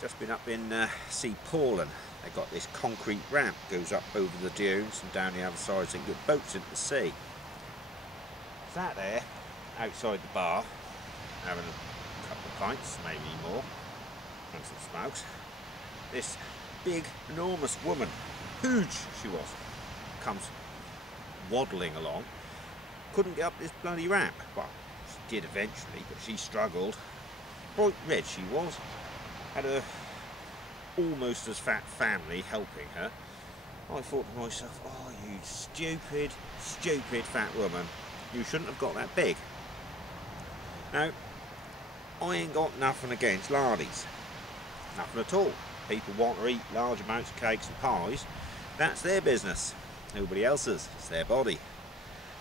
Just been up in Sea Portland. They've got this concrete ramp goes up over the dunes and down the other side so you can get boats into the sea. Sat there outside the bar having a couple of pints, maybe more, and some smokes. This big, enormous woman, huge she was, comes waddling along. Couldn't get up this bloody ramp. Well, she did eventually, but she struggled. Bright red she was. Had a almost as fat family helping her. I thought to myself, oh, you stupid, stupid fat woman. You shouldn't have got that big. Now, I ain't got nothing against lardies. Nothing at all. People want to eat large amounts of cakes and pies. That's their business. Nobody else's. It's their body.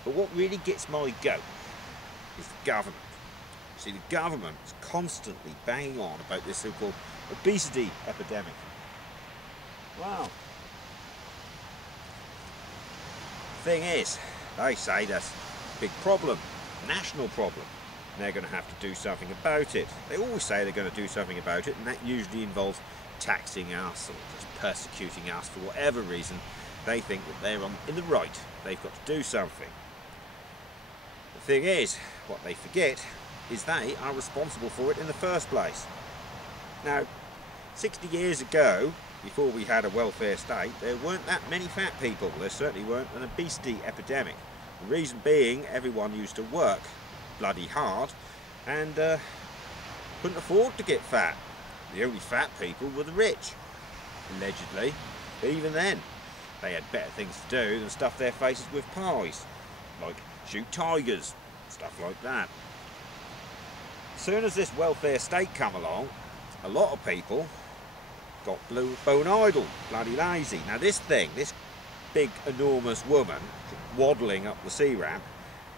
But what really gets my goat is the government. See, the government is constantly banging on about this so-called obesity epidemic. Wow. Thing is, they say that's a big problem, national problem, and they're going to have to do something about it. They always say they're going to do something about it, and that usually involves taxing us or just persecuting us for whatever reason. They think that they're in the right. They've got to do something. The thing is, what they forget is they are responsible for it in the first place. Now, 60 years ago, before we had a welfare state, there weren't that many fat people. There certainly weren't an obesity epidemic. The reason being, everyone used to work bloody hard and couldn't afford to get fat. The only fat people were the rich, allegedly. But even then, they had better things to do than stuff their faces with pies, like shoot tigers, stuff like that. As soon as this welfare state come along, a lot of people got bone idle, bloody lazy. Now this thing, this big enormous woman waddling up the sea ramp,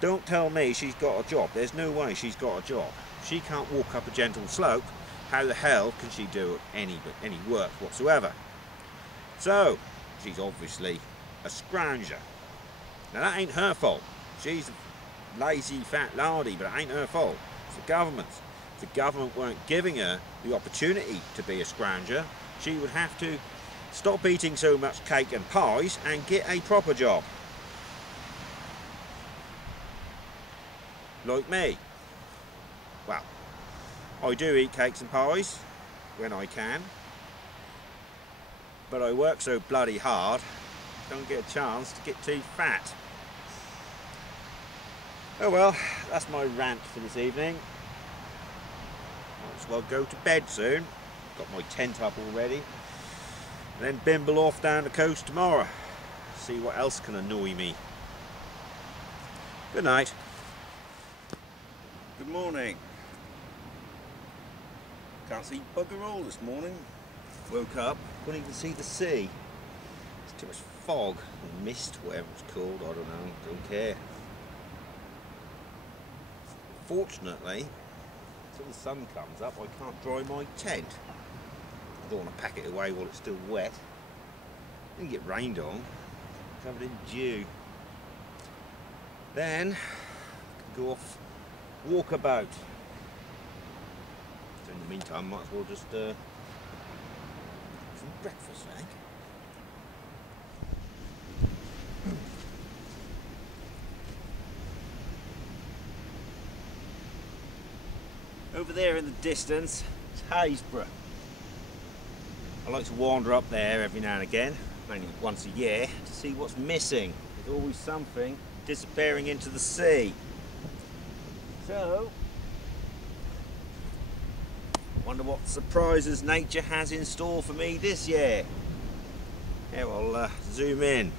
don't tell me she's got a job. There's no way she's got a job. She can't walk up a gentle slope. How the hell can she do any work whatsoever? So she's obviously a scrounger. Now that ain't her fault. She's a lazy fat lardy, but it ain't her fault. It's the government's. If the government weren't giving her the opportunity to be a scrounger, she would have to stop eating so much cake and pies and get a proper job. Like me. Well, I do eat cakes and pies when I can, but I work so bloody hard, don't get a chance to get too fat. Oh well, that's my rant for this evening. Might as well go to bed soon. Got my tent up already. And then bimble off down the coast tomorrow. See what else can annoy me. Good night. Good morning. Can't see bugger all this morning. Woke up, couldn't even see the sea. There's too much fog or mist, whatever it's called, I don't know, don't care. Fortunately, until the sun comes up, I can't dry my tent. I don't want to pack it away while it's still wet. Then get rained on, covered in dew. Then I can go off walkabout. So in the meantime, might as well just some breakfast, eh? Over there in the distance, it's Haysborough. I like to wander up there every now and again, mainly once a year, to see what's missing. There's always something disappearing into the sea. So, wonder what surprises nature has in store for me this year. Yeah, I'll zoom in.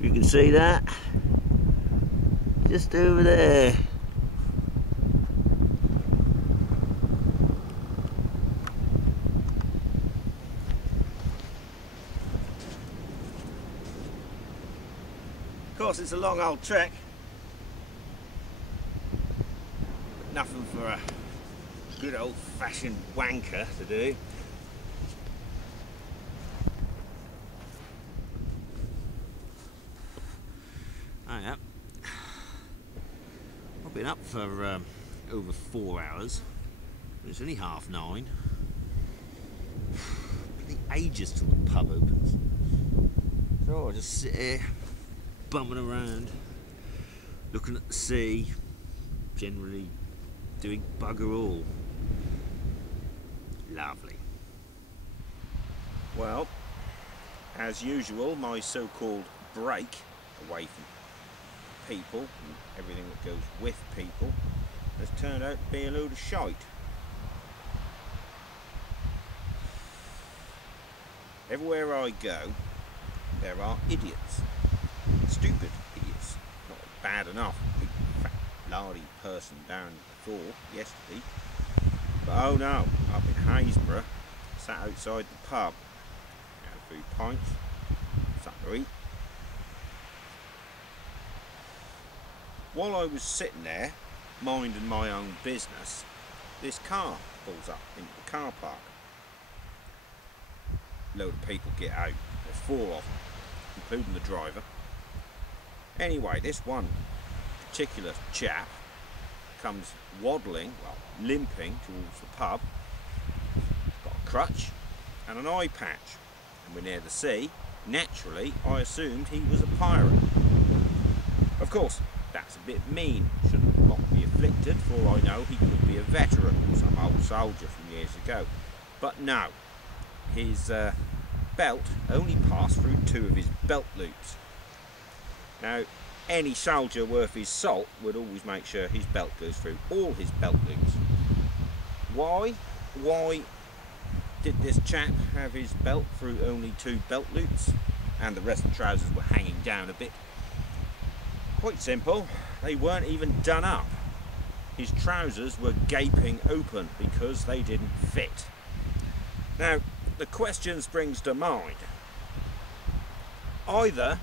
You can see that just over there. Of course, it's a long old trek, but nothing for a good old-fashioned wanker to do. Oh yeah, Been up for over 4 hours. It's only 9:30. Bloody ages till the pub opens. So I just sit here, bumming around, looking at the sea, generally doing bugger all. Lovely. Well, as usual, my so-called break away from people and everything that goes with people has turned out to be a load of shite. Everywhere I go, there are idiots. Stupid idiots. Not bad enough. Big fat lardy person down before yesterday. But oh no, up in Haysborough, sat outside the pub, had a few pints, something to eat. While I was sitting there, minding my own business, this car pulls up into the car park. Load of people get out. There's 4 of them, including the driver. Anyway, this one particular chap comes waddling, well, limping towards the pub. Got a crutch and an eye patch. And we're near the sea. Naturally, I assumed he was a pirate. Of course, that's a bit mean. Should not be afflicted, for all I know he could be a veteran or some old soldier from years ago. But no, his belt only passed through 2 of his belt loops. Now, any soldier worth his salt would always make sure his belt goes through all his belt loops. Why? Why did this chap have his belt through only 2 belt loops and the rest of the trousers were hanging down a bit? Quite simple, they weren't even done up. His trousers were gaping open because they didn't fit. Now, the question springs to mind. Either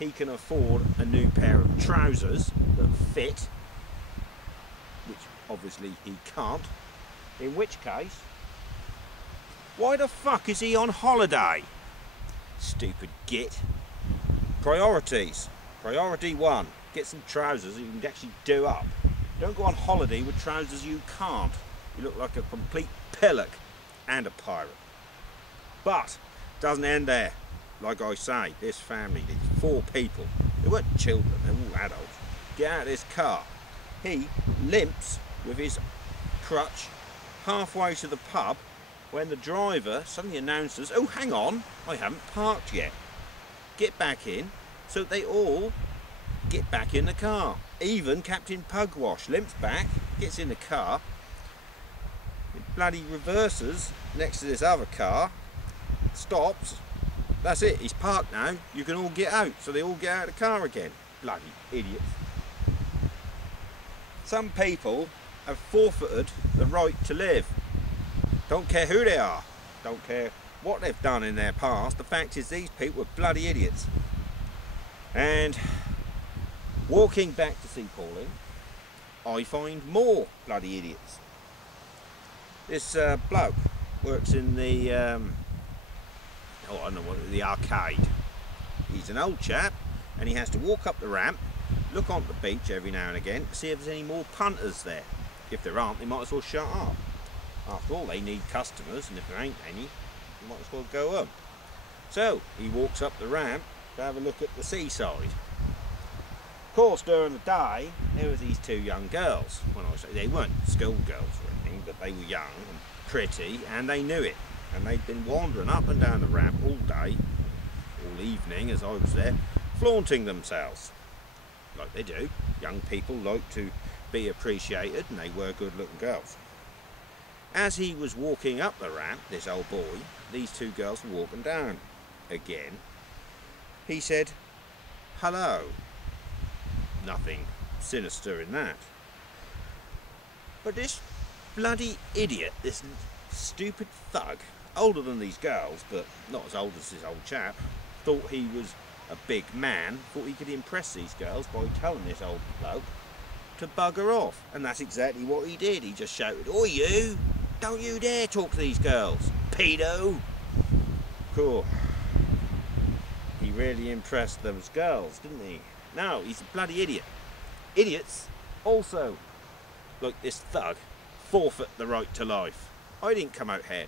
he can afford a new pair of trousers that fit, which obviously he can't, in which case, why the fuck is he on holiday? Stupid git. Priorities. Priority 1, get some trousers that you can actually do up. Don't go on holiday with trousers you can't. You look like a complete pillock and a pirate. But doesn't end there. Like I say, this family, these 4 people, they weren't children, they were all adults. Get out of this car. He limps with his crutch halfway to the pub when the driver suddenly announces, "Oh, hang on, I haven't parked yet." Get back in. So they all get back in the car. Even Captain Pugwash limps back, gets in the car, it bloody reverses next to this other car, stops. That's it, he's parked now, you can all get out. So they all get out of the car again. Bloody idiots. Some people have forfeited the right to live. Don't care who they are, don't care what they've done in their past. The fact is, these people were bloody idiots. And walking back to Sea Pauling, I find more bloody idiots. This bloke works in the I don't know what, the arcade. He's an old chap, and he has to walk up the ramp, look onto the beach every now and again to see if there's any more punters there. If there aren't, they might as well shut up. After all, they need customers, and if there ain't any, they might as well go home. So he walks up the ramp to have a look at the seaside. Of course, during the day, there were these 2 young girls. When I say they weren't schoolgirls or anything, but they were young and pretty, and they knew it. And they'd been wandering up and down the ramp all day, all evening as I was there, flaunting themselves. Like they do. Young people like to be appreciated, and they were good-looking girls. As he was walking up the ramp, this old boy, these 2 girls were walking down again. He said, "Hello." Nothing sinister in that. But this bloody idiot, this stupid thug, older than these girls, but not as old as this old chap, thought he was a big man, thought he could impress these girls by telling this old bloke to bugger off. And that's exactly what he did. He just shouted, "Oi you! Don't you dare talk to these girls, pedo!" Cool. He really impressed those girls, didn't he? No, he's a bloody idiot. Idiots Also, like this thug, forfeit the right to life. I didn't come out here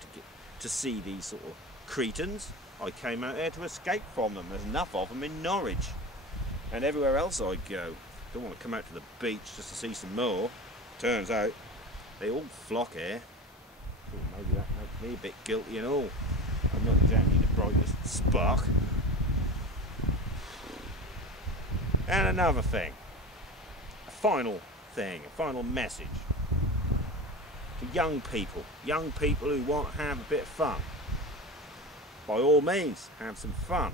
to see these sort of cretins. I came out here to escape from them. There's enough of them in Norwich. And everywhere else I go. Don't want to come out to the beach just to see some more. Turns out, they all flock here. Oh, maybe that makes me a bit guilty and all. I'm not exactly the brightest spark. And another thing. A final message. To young people who want to have a bit of fun. By all means, have some fun.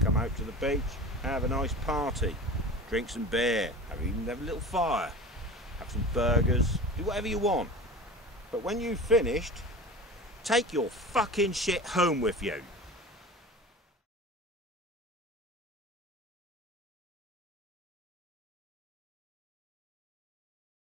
Come out to the beach, have a nice party, drink some beer, even have a little fire, have some burgers, do whatever you want. But when you've finished, take your fucking shit home with you.